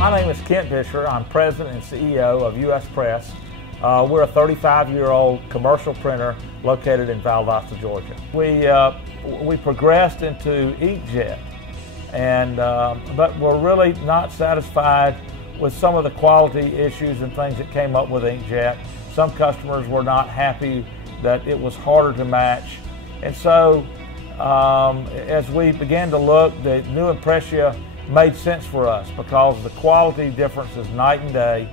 My name is Xante. I'm President and CEO of US Press. We're a 35-year-old commercial printer located in Valdosta, Georgia. We progressed into Inkjet, but we're really not satisfied with some of the quality issues and things that came up with Inkjet. Some customers were not happy that it was harder to match. And so as we began to look, the new Impressia made sense for us because the quality difference is night and day.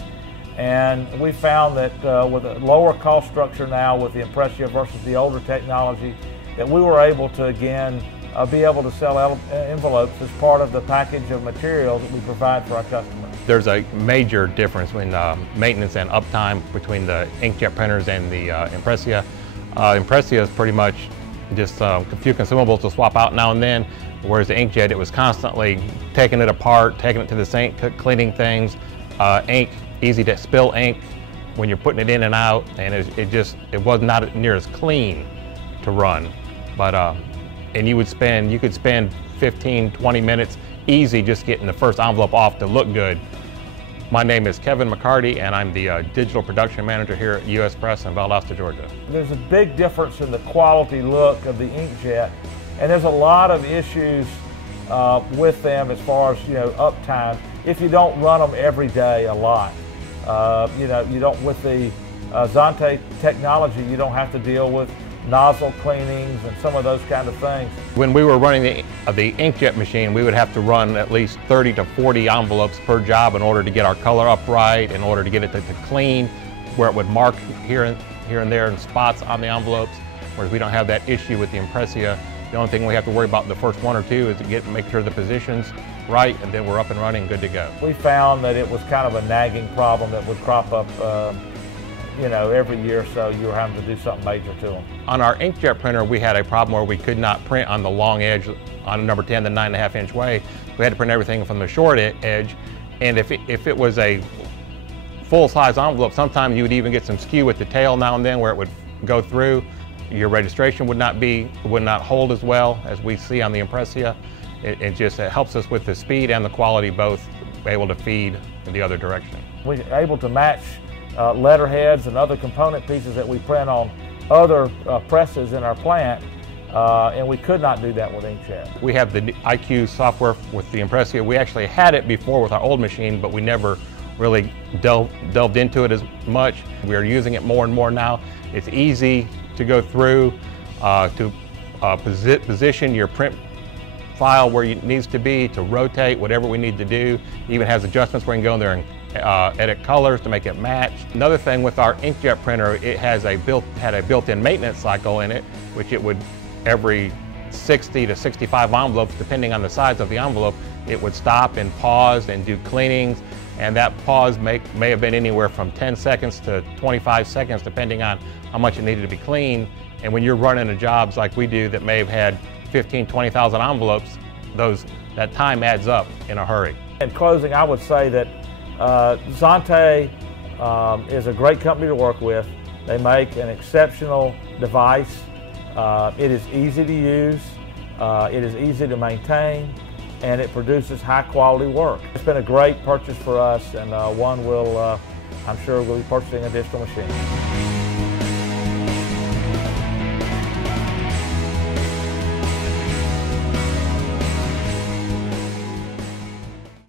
And we found that with a lower cost structure now with the Impressia versus the older technology, that we were able to again be able to sell envelopes as part of the package of materials that we provide for our customers. There's a major difference in maintenance and uptime between the inkjet printers and the Impressia. Impressia is pretty much just a few consumables to swap out now and then, whereas the Inkjet, it was constantly taking it apart, taking it to the sink, cleaning things, ink, easy to spill ink when you're putting it in and out, and it was not near as clean to run. But and you could spend 15-20 minutes easy just getting the first envelope off to look good. My name is Kevin McCarty, and I'm the Digital Production Manager here at US Press in Valdosta, Georgia. There's a big difference in the quality look of the Inkjet, and there's a lot of issues with them as far as uptime. If you don't run them every day a lot, you don't with the Xante technology, you don't have to deal with nozzle cleanings and some of those kind of things. When we were running the Inkjet machine, we would have to run at least 30 to 40 envelopes per job in order to get our color up right, in order to get it to clean, where it would mark here and there in spots on the envelopes, whereas we don't have that issue with the Impressia. The only thing we have to worry about in the first one or two is to make sure the position's right, and then we're up and running, good to go. We found that it was kind of a nagging problem that would crop up every year or so. You were having to do something major to them. On our Inkjet printer, we had a problem where we could not print on the long edge on number 10, the 9.5 inch way. We had to print everything from the short edge, and if it was a full-size envelope, sometimes you would even get some skew with the tail now and then where it would go through. Your registration would not hold as well as we see on the Impressia. It just helps us with the speed and the quality, both able to feed in the other direction. We're able to match letterheads and other component pieces that we print on other presses in our plant, and we could not do that with Inkjet. We have the iQueue software with the Impressia. We actually had it before with our old machine, but we never really delved into it as much. We are using it more and more now. It's easy to go through, to position your print file where it needs to be, to rotate whatever we need to do. It even has adjustments where you can go in there and edit colors to make it match. Another thing with our Inkjet printer, it had a built-in maintenance cycle in it, which it would, every 60 to 65 envelopes, depending on the size of the envelope, it would stop and pause and do cleanings. And that pause may have been anywhere from 10 seconds to 25 seconds, depending on how much it needed to be cleaned. And when you're running jobs like we do that may have had 15, 20,000 envelopes, that time adds up in a hurry. In closing, I would say that Xante is a great company to work with. They make an exceptional device. It is easy to use, it is easy to maintain, and it produces high quality work. It's been a great purchase for us, and one I'm sure we'll be purchasing additional machines.